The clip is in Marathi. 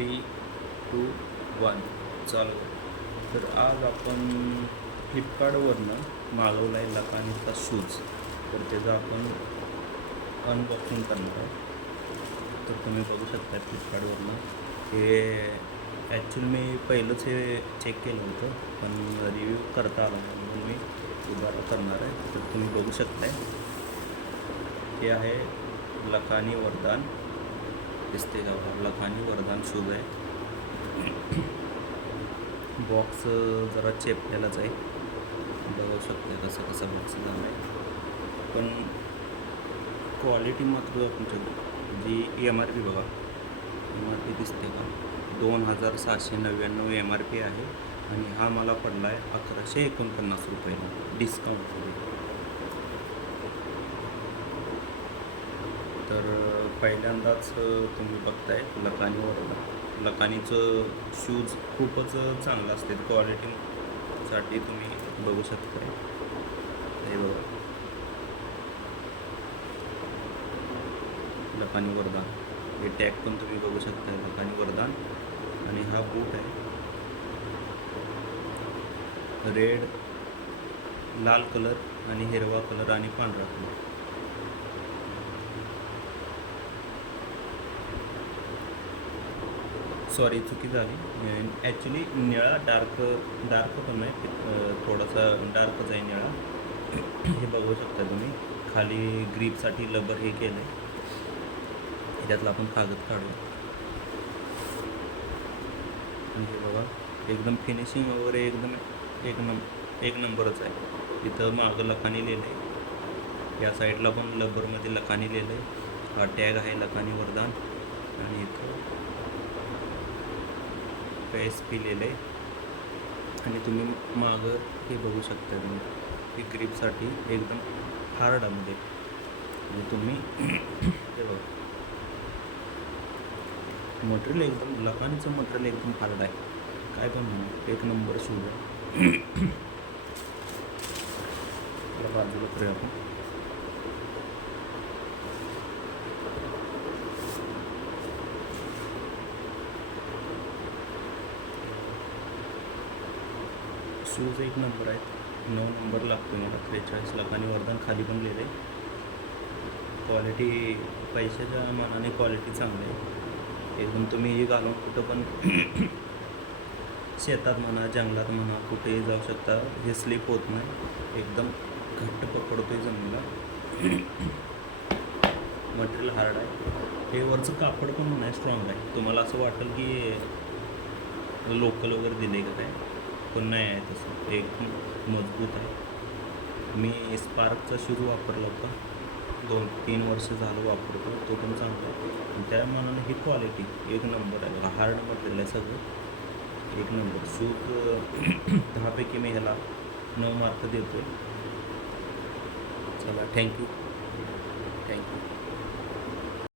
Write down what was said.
3, 2, 1 चालू. तर आज आपण फ्लिपकार्टवरनं मागवला आहे लकानीचा शूज. तर त्याचं आपण अनबॉक्सिंग करणार आहे. तर तुम्ही बघू शकता फ्लिपकार्टवरनं हे ॲक्च्युली मी पहिलंच हे चेक केलं होतं, पण रिव्ह्यू करता आला नाही म्हणून मी उद्याला करणार आहे. तर तुम्ही बघू शकताय हे आहे लकानी वरदान. दिसते का? लकानी वरदान शूज आहे. बॉक्स जरा चेपलेलाच आहे, बघू शकता कसं कसं बॉक्स झालं आहे. पण क्वालिटी मात्र जी एम आर पी बघा, एम आर पी दिसते का? 2699 एम आर पी आहे आणि हा मला पडला आहे 1149 रुपयाला डिस्काउंटमध्ये. तर पहिल्यांदाच तुम्ही बघताय लकानीचं शूज खूपच चांगलं असते. क्वालिटीसाठी तुम्ही बघू शकताय. हे बघा, लकानी वरदान. हे टॅग पण तुम्ही बघू शकताय, लकानी वरदान. आणि हा बूट आहे रेड, लाल कलर आणि हिरवा कलर आणि पांढरा कलर. सॉरी, चुकी झाली. ॲक्च्युली निळा डार्क पण आहे, थोडासा डार्कच आहे निळा. हे बघू शकता तुम्ही. खाली ग्रीपसाठी लबर हे केलं आहे. ह्याच्यातला आपण कागद काढू. हे बघा, एकदम फिनिशिंग वगैरे एकदम एक नंबरच आहे. इथं मागं लकानी लिहिलं आहे, या साईडला पण लबरमध्ये लकानी लिहिलं आहे. हा टॅग आहे लकानी वरदान आणि इथं PSP लिहिलं आहे. आणि तुम्ही मागं हे बघू शकता, तुम्ही हे ग्रीपसाठी एकदम हार्डमध्ये. म्हणजे तुम्ही हे बघा, मटेरियल एकदम लकानीचं मटेरियल एकदम हार्ड आहे. काय पण म्हणू, एक नंबर शूज आहे. बाजूला करूया आपण. शूज एक नंबर आहेत. 9 नंबर लागतो मला. 43 लकानी वरदान खाली पण लिहिले. क्वालिटी पैशाच्या मानाने क्वालिटी चांगली आहे एकदम. तुम्ही हे घालून कुठं पण शेतात म्हणा, जंगलात म्हणा, कुठेही जाऊ शकता. हे स्लिप होत नाही, एकदम घट्ट पकडतो आहे जमिनीला. मटेरियल हार्ड आहे. हे वरचं कापड पण नाही स्ट्रॉंग आहे. तुम्हाला असं वाटेल की लोकल वगैरे दिले का काय, पण नाही आहे तसं. एकदम मजबूत आहे. मी स्पार्कचा शूज वापरला होता, 2-3 वर्ष झालं वापरतो, तो पण चांगला आहे. त्या मानाने ही क्वालिटी एक नंबर आहे. हार्ड मटेरियल आहे सगळं, एक नंबर शूज. 10 पैकी मी ह्याला 9 मार्क देतो आहे. चला, थँक्यू.